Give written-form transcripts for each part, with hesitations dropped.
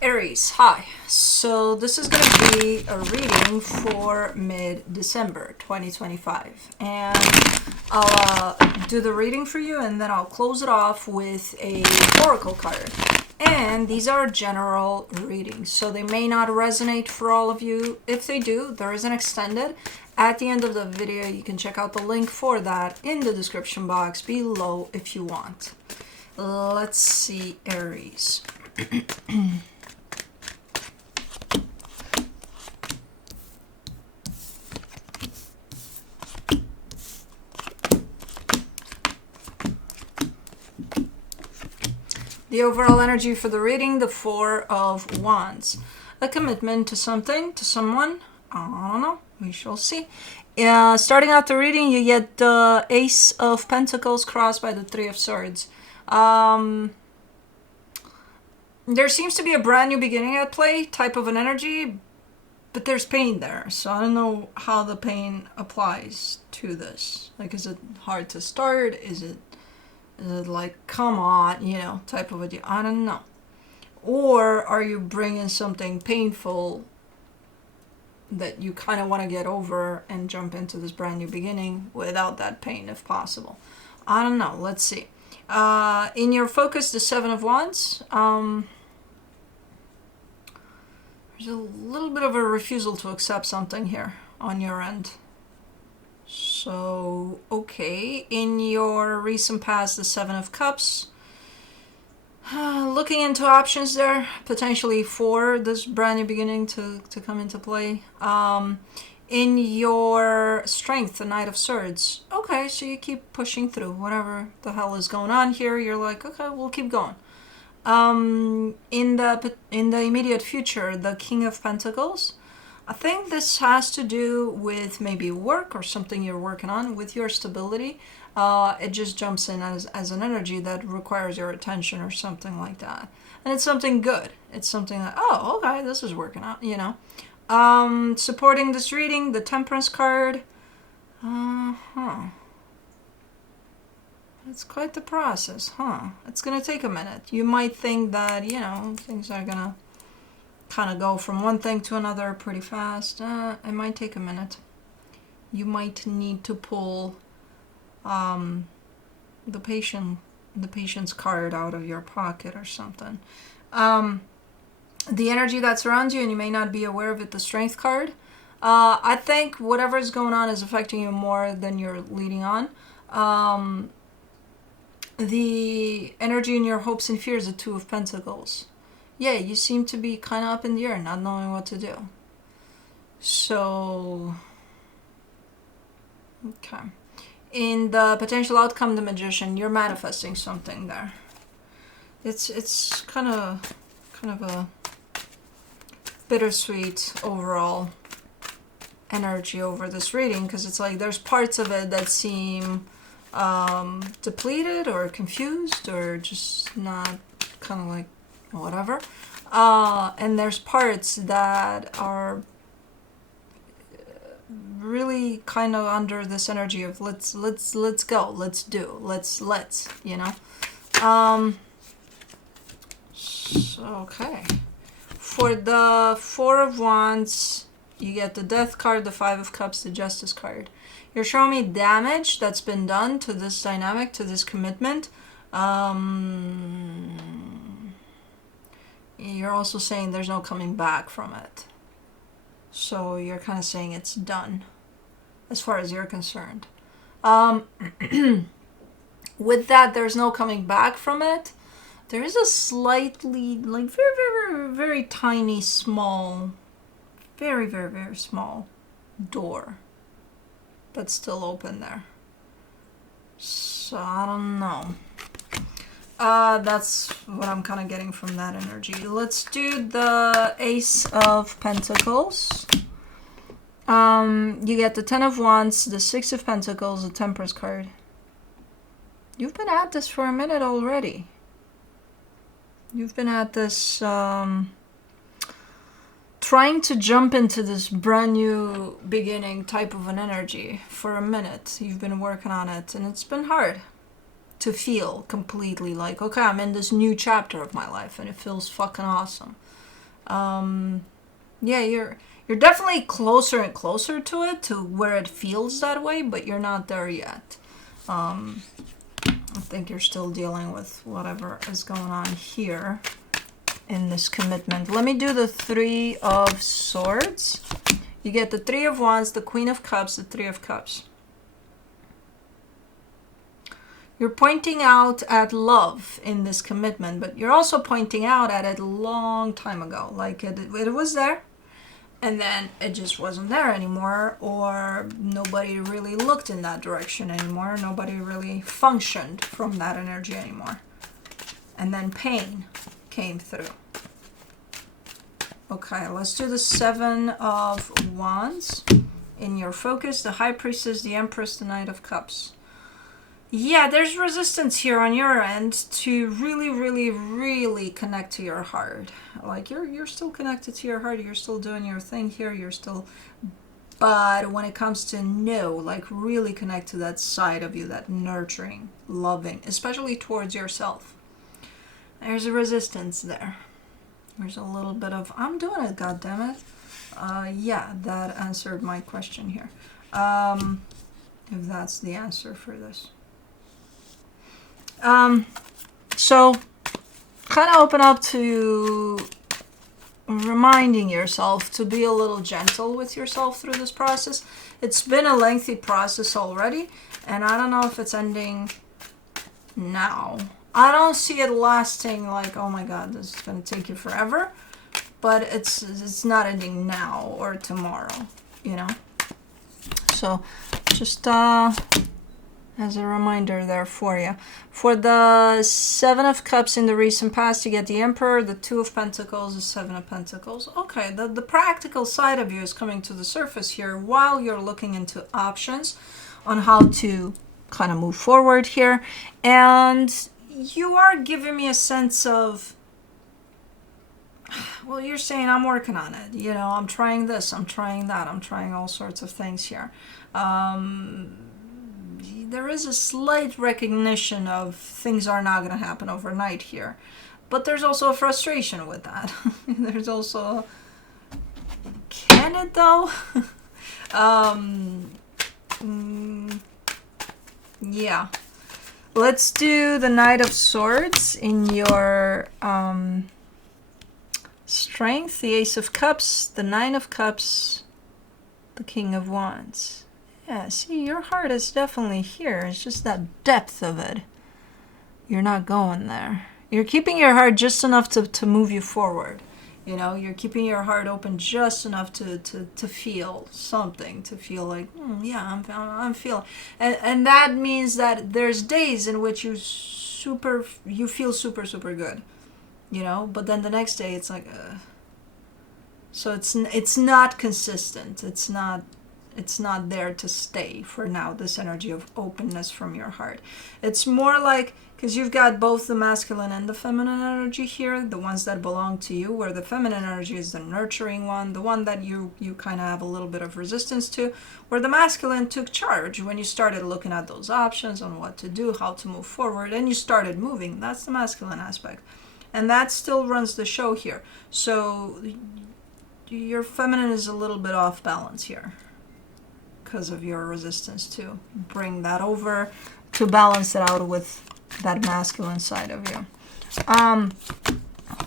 Aries, hi. So this is going to be a reading for mid-December 2025. And I'll do the reading for you and then I'll close it off with a oracle card. And these are general readings, so they may not resonate for all of you. If they do, there is an extended. At the end of the video, you can check out the link for that in the description box below if you want. Let's see, Aries. The overall energy for the reading, the Four of Wands. A commitment to something, to someone. I don't know. We shall see. Starting out the reading, you get the Ace of Pentacles crossed by the Three of Swords. There seems to be a brand new beginning at play, type of an energy, but there's pain there. So I don't know how the pain applies to this. Like, is it hard to start? Is it like, come on, type of a deal? I don't know. Or are you bringing something painful that you kind of want to get over and jump into this brand new beginning without that pain if possible? I don't know. Let's see. In your focus, the Seven of Wands, there's a little bit of a refusal to accept something here on your end. So, okay, in your recent past, the Seven of Cups, looking into options there, potentially for this brand new beginning to come into play. In your strength, the Knight of Swords, okay, so you keep pushing through whatever the hell is going on here. You're like, okay, we'll keep going. In the immediate future, the King of Pentacles, I think this has to do with maybe work or something you're working on with your stability. It just jumps in as an energy that requires your attention or something like that. And it's something good. It's something that, oh, okay, this is working out, Supporting this reading, the Temperance card. It's quite the process, It's going to take a minute. You might think that, things are going to kind of go from one thing to another pretty fast. It might take a minute. You might need to pull the patience card out of your pocket or something. The energy that surrounds you, and you may not be aware of it, the Strength card. I think whatever is going on is affecting you more than you're leading on. The energy in your hopes and fears, the Two of Pentacles. Yeah, you seem to be kind of up in the air, not knowing what to do. So, okay. In the potential outcome, the Magician, you're manifesting something there. It's kind of a bittersweet overall energy over this reading, because it's like there's parts of it that seem depleted or confused or just not, kind of like whatever, and there's parts that are really kind of under this energy of let's go, let's do, let's so, okay, for the Four of Wands, you get the Death card, the Five of Cups, the Justice card. You're showing me damage that's been done to this dynamic, to this commitment. You're also saying there's no coming back from it. So you're kind of saying it's done, as far as you're concerned. With that, there's no coming back from it. There is a slightly, like, very, very, very tiny, small, very, very, very small door that's still open there. So I don't know. That's what I'm kind of getting from that energy. Let's do the Ace of Pentacles. You get the Ten of Wands, the Six of Pentacles, the Temperance card. You've been at this for a minute already. You've been at this, trying to jump into this brand new beginning type of an energy for a minute. You've been working on it, and it's been hard to feel completely like, okay, I'm in this new chapter of my life, and it feels fucking awesome. Yeah, you're definitely closer and closer to it, to where it feels that way, but you're not there yet. I think you're still dealing with whatever is going on here in this commitment. Let me do the Three of Swords. You get the Three of Wands, the Queen of Cups, the Three of Cups. You're pointing out at love in this commitment, but you're also pointing out at it a long time ago. Like it was there, and then it just wasn't there anymore, or nobody really looked in that direction anymore. Nobody really functioned from that energy anymore. And then pain came through. Okay, let's do the Seven of Wands. In your focus, the High Priestess, the Empress, the Knight of Cups. Yeah, there's resistance here on your end to really, really, really connect to your heart. Like you're still connected to your heart. You're still doing your thing here. You're still, but when it comes to like really connect to that side of you, that nurturing, loving, especially towards yourself. There's a resistance there. There's a little bit of, I'm doing it, goddammit. Yeah, that answered my question here. If that's the answer for this. So kind of open up to reminding yourself to be a little gentle with yourself through this process. It's been a lengthy process already, and I don't know if it's ending now. I don't see it lasting like, oh my god, this is going to take you forever, but it's not ending now or tomorrow, you know? So just as a reminder there for you. For the Seven of Cups in the recent past, you get the Emperor, the Two of Pentacles, the Seven of Pentacles. Okay, the practical side of you is coming to the surface here while you're looking into options on how to kind of move forward here. And you are giving me a sense of, well, you're saying I'm working on it. You know, I'm trying this, I'm trying that, I'm trying all sorts of things here. There is a slight recognition of things are not going to happen overnight here. But there's also a frustration with that. There's also, can it though? Yeah. Let's do the Knight of Swords in your strength, the Ace of Cups, the Nine of Cups, the King of Wands. Yeah, see, your heart is definitely here. It's just that depth of it. You're not going there. You're keeping your heart just enough to move you forward. You know, you're keeping your heart open just enough to feel something, to feel like, yeah, I'm feeling. And that means that there's days in which you feel super, super good. You know, but then the next day it's like, so it's not consistent. It's not there to stay for now, this energy of openness from your heart. It's more like, because you've got both the masculine and the feminine energy here, the ones that belong to you, where the feminine energy is the nurturing one, the one that you kind of have a little bit of resistance to, where the masculine took charge when you started looking at those options on what to do, how to move forward, and you started moving. That's the masculine aspect. And that still runs the show here. So your feminine is a little bit off balance here, because of your resistance to bring that over, to balance it out with that masculine side of you.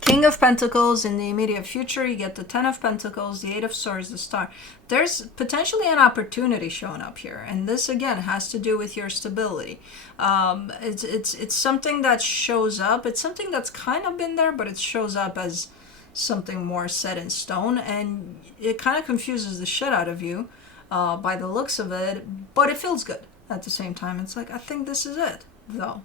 King of Pentacles in the immediate future, you get the Ten of Pentacles, the Eight of Swords, the Star. There's potentially an opportunity showing up here, and this again has to do with your stability. It's something that shows up. It's something that's kind of been there, but it shows up as something more set in stone, and it kind of confuses the shit out of you. By the looks of it, but it feels good at the same time. It's like, I think this is it, though.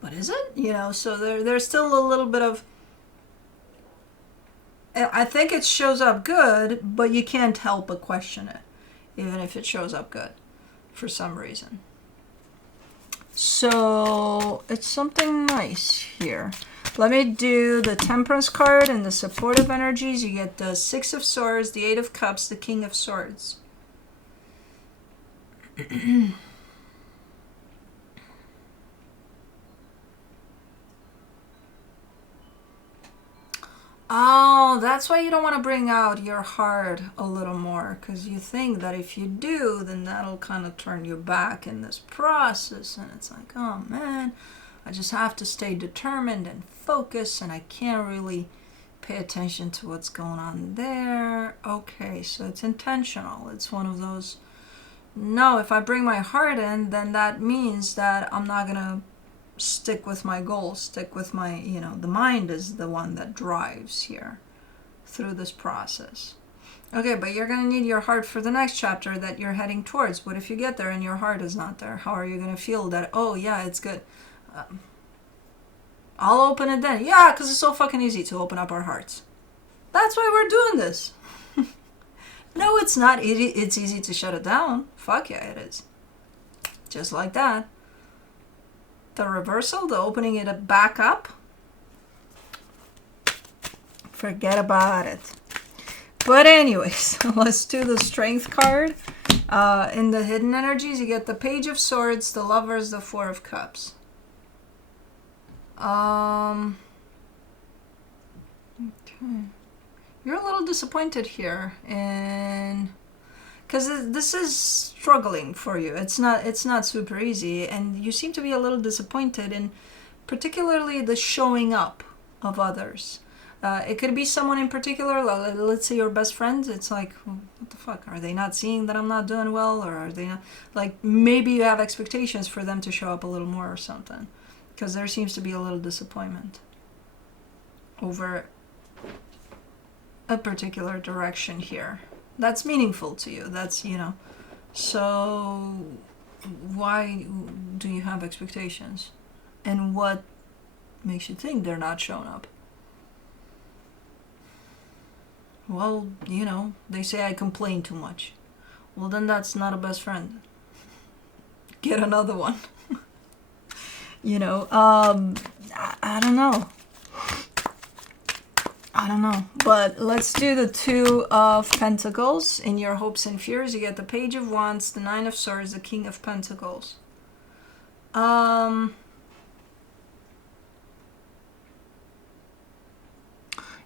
But is it? You know, so there's still a little bit of, I think it shows up good, but you can't help but question it, even if it shows up good, for some reason. So, it's something nice here. Let me do the Temperance card and the supportive energies. You get the Six of Swords, the Eight of Cups, the King of Swords. Oh, that's why you don't want to bring out your heart a little more, because you think that if you do, then that'll kind of turn you back in this process. And it's like, oh man, I just have to stay determined and focus, and I can't really pay attention to what's going on there. Okay, so it's intentional. It's one of those, no, if I bring my heart in, then that means that I'm not going to stick with my goals, stick with my, the mind is the one that drives here through this process. Okay, but you're going to need your heart for the next chapter that you're heading towards. What if you get there and your heart is not there? How are you going to feel that, oh yeah, it's good? I'll open it then. Yeah, because it's so fucking easy to open up our hearts. That's why we're doing this. No, it's not easy. It's easy to shut it down. Fuck yeah, it is. Just like that. The reversal, the opening it back up, forget about it. But anyways, let's do the strength card. In the hidden energies, you get the Page of Swords, the Lovers, the Four of Cups. Okay. You're a little disappointed here, and because this is struggling for you. It's not super easy, and you seem to be a little disappointed in particularly the showing up of others. It could be someone in particular, let's say your best friends. It's like, what the fuck? Are they not seeing that I'm not doing well? Or are they not, like, maybe you have expectations for them to show up a little more or something. Because there seems to be a little disappointment over a particular direction here. That's meaningful to you. That's, so why do you have expectations? And what makes you think they're not showing up? Well, they say I complain too much. Well, then that's not a best friend. Get another one. I don't know. But let's do the Two of Pentacles. In your hopes and fears, you get the Page of Wands, the Nine of Swords, the King of Pentacles.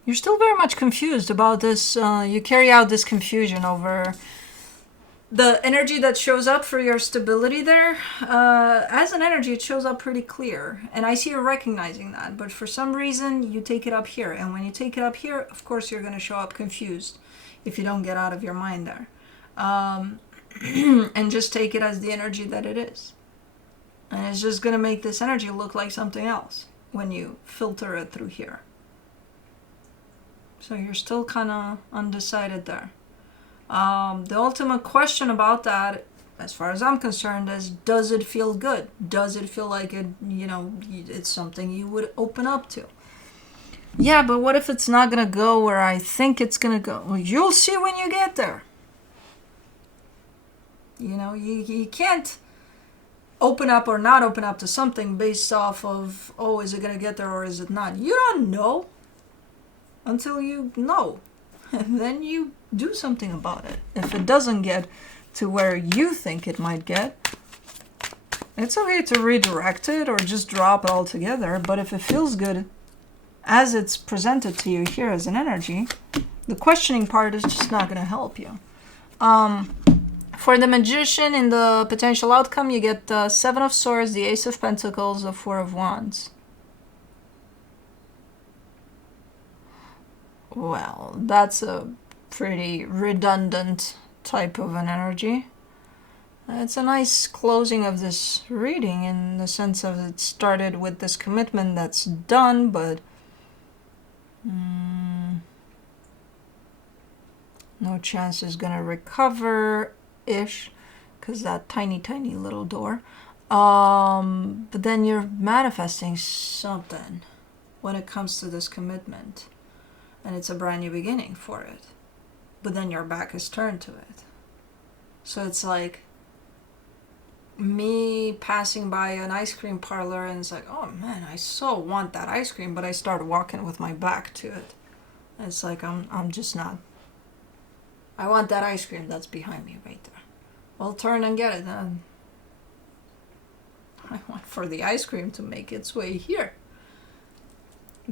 You're still very much confused about this. You carry out this confusion over the energy that shows up for your stability there. As an energy, it shows up pretty clear. And I see you recognizing that. But for some reason, you take it up here. And when you take it up here, of course, you're going to show up confused if you don't get out of your mind there. And just take it as the energy that it is. And it's just going to make this energy look like something else when you filter it through here. So you're still kind of undecided there. The ultimate question about that, as far as I'm concerned, is, does it feel good? Does it feel like it's something you would open up to? Yeah, but what if it's not going to go where I think it's going to go? Well, you'll see when you get there. You can't open up or not open up to something based off of, oh, is it going to get there or is it not? You don't know until you know. And then you do something about it. If it doesn't get to where you think it might get, it's okay to redirect it or just drop it altogether. But if it feels good as it's presented to you here as an energy, the questioning part is just not going to help you. For the Magician, in the potential outcome, you get the Seven of Swords, the Ace of Pentacles, the Four of Wands. Well, that's a pretty redundant type of an energy. It's a nice closing of this reading in the sense of it started with this commitment that's done, but no chance is gonna recover-ish, because that tiny little door. But then you're manifesting something when it comes to this commitment. And it's a brand new beginning for it. But then your back is turned to it. So it's like me passing by an ice cream parlor and it's like, oh man, I so want that ice cream, but I start walking with my back to it. And it's like, I'm just not. I want that ice cream that's behind me right there. Well, turn and get it. And I want for the ice cream to make its way here.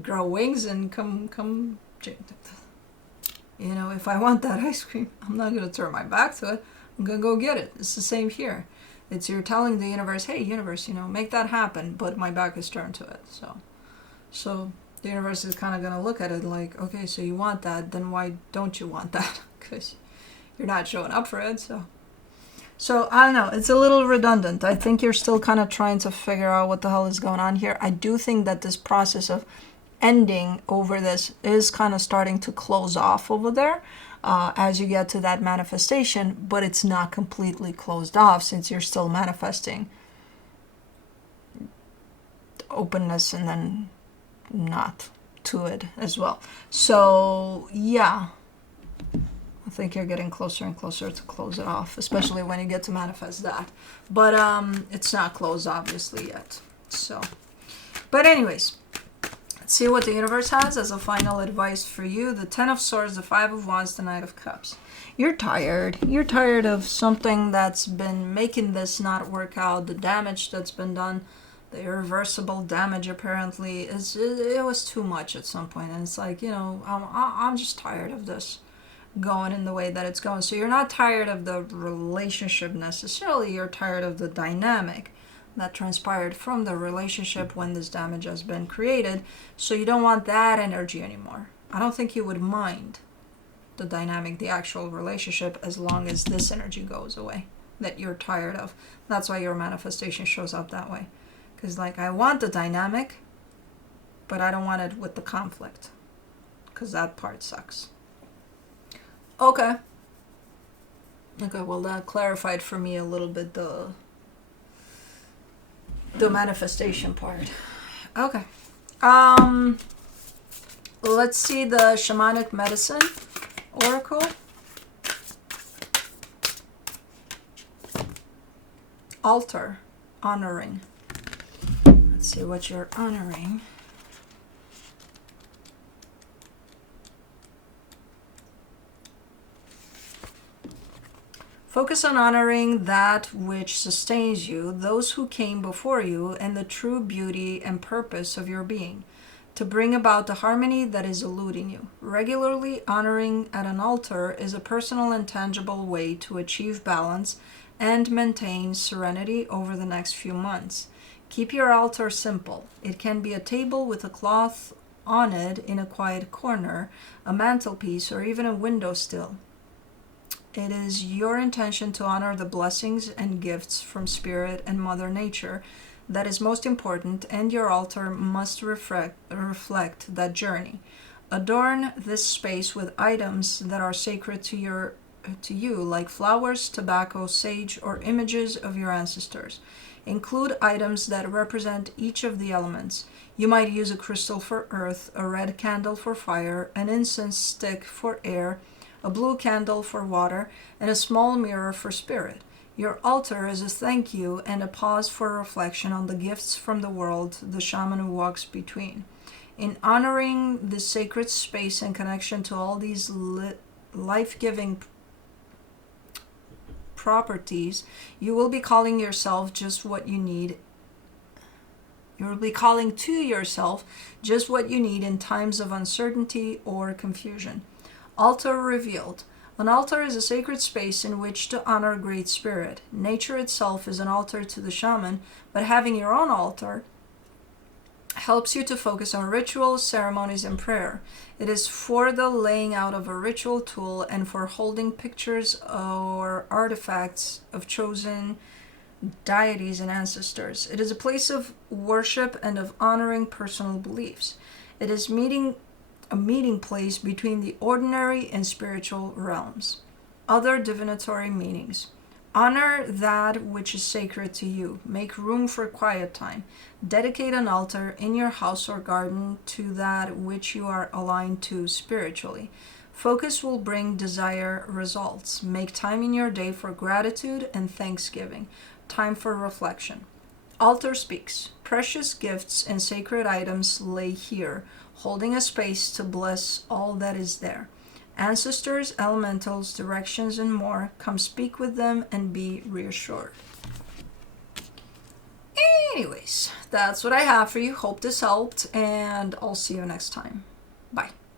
Grow wings and come You know, if I want that ice cream, I'm not going to turn my back to it. I'm going to go get it. It's the same here. It's you're telling the universe, hey, universe, you know, make that happen, but my back is turned to it. So the universe is kind of going to look at it like, okay, so you want that, then why don't you want that? Because you're not showing up for it, So I don't know, it's a little redundant. I think you're still kind of trying to figure out what the hell is going on here. I do think that this process of ending over this is kind of starting to close off over there as you get to that manifestation, but it's not completely closed off since you're still manifesting openness and then not to it as well. So yeah, I think you're getting closer and closer to close it off, especially when you get to manifest that. But it's not closed obviously yet. So, but anyways, let's see what the universe has as a final advice for you. The 10 of Swords, the 5 of Wands, the Knight of Cups. You're tired. You're tired of something that's been making this not work out, the damage that's been done, the irreversible damage apparently. It was too much at some point. And it's like, you know, I'm just tired of this going in the way that it's going. So you're not tired of the relationship necessarily. You're tired of the dynamic that transpired from the relationship when this damage has been created. So you don't want that energy anymore. I don't think you would mind the dynamic, the actual relationship, as long as this energy goes away that you're tired of. That's why your manifestation shows up that way. Because like, I want the dynamic, but I don't want it with the conflict. Because that part sucks. Okay. Okay, well that clarified for me a little bit the manifestation part. Okay. Let's see the shamanic medicine oracle. Altar. Honoring. Let's see what you're honoring. Focus on honoring that which sustains you, those who came before you, and the true beauty and purpose of your being, to bring about the harmony that is eluding you. Regularly honoring at an altar is a personal and tangible way to achieve balance and maintain serenity over the next few months. Keep your altar simple. It can be a table with a cloth on it in a quiet corner, a mantelpiece, or even a window sill. It is your intention to honor the blessings and gifts from Spirit and Mother Nature that is most important, and your altar must reflect that journey. Adorn this space with items that are sacred to you, like flowers, tobacco, sage, or images of your ancestors. Include items that represent each of the elements. You might use a crystal for earth, a red candle for fire, an incense stick for air, a blue candle for water, and a small mirror for spirit. Your altar is a thank you and a pause for reflection on the gifts from the world the shaman who walks between. In honoring this sacred space and connection to all these life-giving properties, you will be calling yourself just what you need. You will be calling to yourself just what you need in times of uncertainty or confusion. Altar revealed. An altar is a sacred space in which to honor Great Spirit. Nature itself is an altar to the shaman, but having your own altar helps you to focus on rituals, ceremonies, and prayer. It is for the laying out of a ritual tool and for holding pictures or artifacts of chosen deities and ancestors. It is a place of worship and of honoring personal beliefs. It is a meeting place between the ordinary and spiritual realms. Other divinatory meanings. Honor that which is sacred to you. Make room for quiet time. Dedicate an altar in your house or garden to that which you are aligned to spiritually. Focus will bring desired results. Make time in your day for gratitude and thanksgiving. Time for reflection. Altar speaks. Precious gifts and sacred items lay here, holding a space to bless all that is there. Ancestors, elementals, directions, and more. Come speak with them and be reassured. Anyways, that's what I have for you. Hope this helped, and I'll see you next time. Bye.